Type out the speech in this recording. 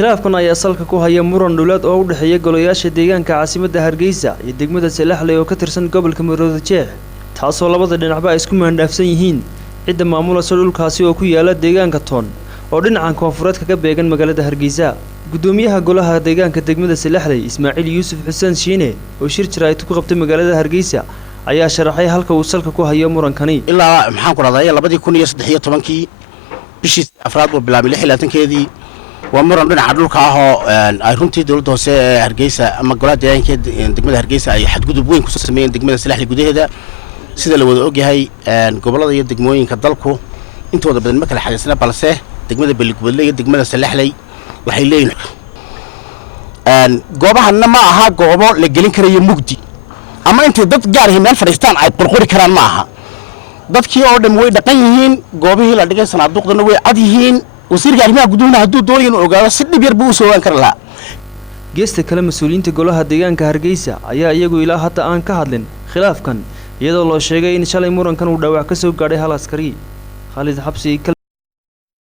khilaafkan ayaa salka ku haya muran dhuleed oo u dhaxeeya golayaasha deegaanka caasimadda Hargeysa iyo degmada Salaxley oo ka tirsan gobolka Maroodijeex taasoo labada dhinacba isku maandhaafsan yihiin cidda maamulaya dhulkaasi oo ku yaala deegaanka Toon oo dhinacan koonfureed kaga beegan magaalada Hargeysa gudoomiyaha golaha deegaanka degmada Salaxley Ismaaciil Yuusuf Xuseen Shiine oo shir jiraay ku qabtay magaalada Hargeysa ayaa sharaxay halka uu salka ku hayo murankani ilaa maxaan ku raadayay 2013 bishii afraad oo bilaabay 16keedii waa muran dhinaca dhulka ah oo ay runtii dawladda hoose ee Hargeysa ama golaha deegaanka degmada Hargeysa ay xadgudub weyn ku sameeyeen degmada Salaxley gudaheeda sida la wada ogyahay gobolada iyo degmooyinka dalku intooda badan ma kala xageysna balse degmada Beligubadle iyo degmada Salaxley waxay leeyihiin goobahanna ma aha goobo la gelin karayo mugdi ama intii dad gaar ah meel fadhiistaan ay qurquri karaan ma aha dadkii oo dhan way dhaqan yihiin goobihii la dhigay sanaaduqdana way cad yihiin wasiirka arrimaha gudaha hadduu doonayo inuu ogaado si dhib yar buu u soo waan kar lahaa geesta kale mas'uuliyiinta golaha deegaanka Hargeysa ayaa iyagu ilaa hadda aan ka hadlin khilaafkan iyadoo loo sheegay in shalay murankan uu dhaawac ka soo gaaray hal askari Khalid Xabsi